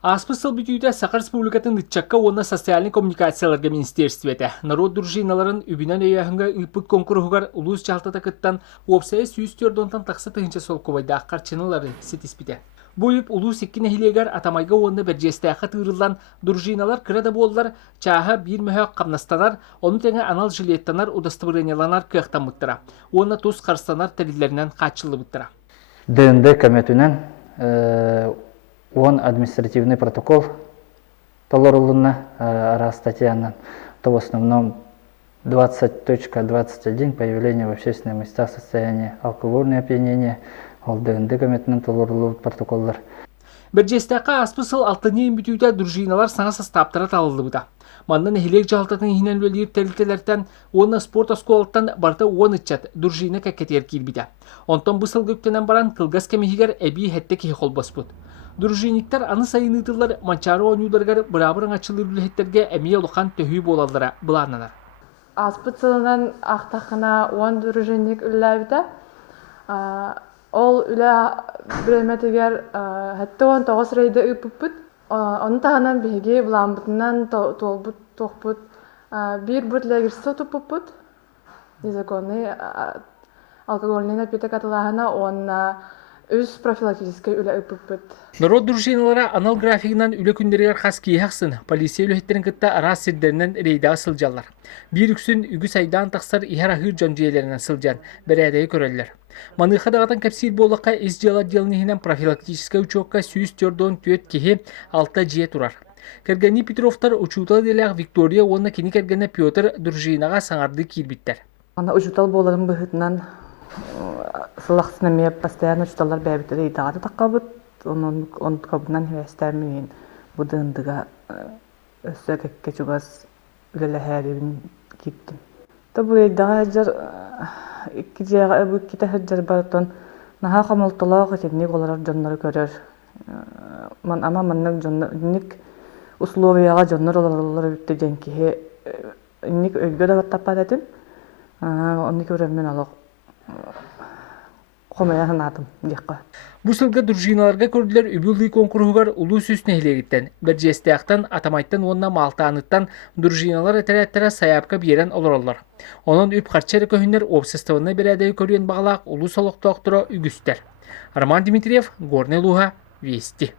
Ааспыт бүтүүтэ Саха республикатын ыччакка уонна социальнай коммуникацияларга министиэристибэтэ норуот дружиналарын үбүнэн өйөөһүҥҥэ ыыппыт куонкуруһугар улуус дьаһалтата кыттан уопсайа сүүстүөрдөнтан тахса тыьыынча солкуобайдаах ылары ситиспите. Бу үп улуус икки нэһилиэккэ атамайга уонна берджестээхэ тыырылан дружиналар кырада буоллар чааһа биир мөһөк камнастанар, ону теңе анал жилеттанар удостоверенияланар кыахтаммыттара. Уонна тус карстанар териллеринен каачыллыбыттара. ДНД комитетүнен он административный протокол толорулуна раз статья, то в основном 20.21 появление в общественных местах состояния алкогольное опьянение, ДНД комитетінің толорулу протоколлар. Берджестээхэ Ааспысыл алтынйын бүтүүтэ дружиналар саңа састаптара талылыбыта. Манна нэһилиэк дьаһалтатын иһинэн үлэлиир терилтелерден уонна спорт оскуолаттан барта уон ыччат дружина кэккетиэр киирбите. Онтон бысыл көптенен баран кылгас кемиһигер эбии хэтте киһи холбоспут. Дружиниктар аны сайыныытылар манчары ооньууларгар бырабырың ачылыр үлэхеттерге эмие улахан төһүү буолаллара былаананар. Ааспыт сылынан ахтахына уон дружинник үлләбите. Ол үлә биреметигер хэтте уон тоғыз рейде ыыппыт. Оны таханан биһиги буламбытынан толбут тохпут. Бир бүтлэгирсе туппут. Незаконный алкогольный напиток атылаһына уонна үс профилактический үлә ыыппыт. Норуот дружиналара анал графигинан үле күндеригер хас киэхсин полиция үлэхеттерин кытта арас сирдеринен рейдаға сылжаллар. Бир үксүн үгүс айдан тахсар ихер ахыр жон жиэлеринен сылжан бэрээдэги көрөллөр. Маныха дагатан капсир боллакка из дела делнихинен профилактический учокка сүүс төрдөн түөт кихи алта жие турар. Кергени Петровтар учутал делях Виктория уонна кини кергене Петр дружинага саңарды киирбиттер. Ана учутал боларын быһытынан сылахсына меп постоянно учуталлар бэбитер ыйтагаты таккабыт. Он кабынан хевестэрмиин будындыга өссө кекке чугас үлэлэхээрибин киптим. Та бурайдага жар икки жега өбүкките жар бартон наха хамылтылаа хэтинник олар жоннору көрөр. Ама маннык жонник условияга жоннор олар бүтте женкихе инник өйгө да таппадатым. Онны көрөммен алок хомаяхан атым дикка. Бу сылга дружиналарга көрдүлөр үбүлдүй куонкуруһугар улуу сүс нэһилиэгиттен берджестээхтан атамайттан уонна малтааныттан дружиналар этэрээттэрэ саяапка биерен олороллор. Онон үп харчары көһүннер обществоны берээдэги көрүөн багалаак улуу солоктоохторо үгүстер. Роман Дмитриев, Горнай, Вести.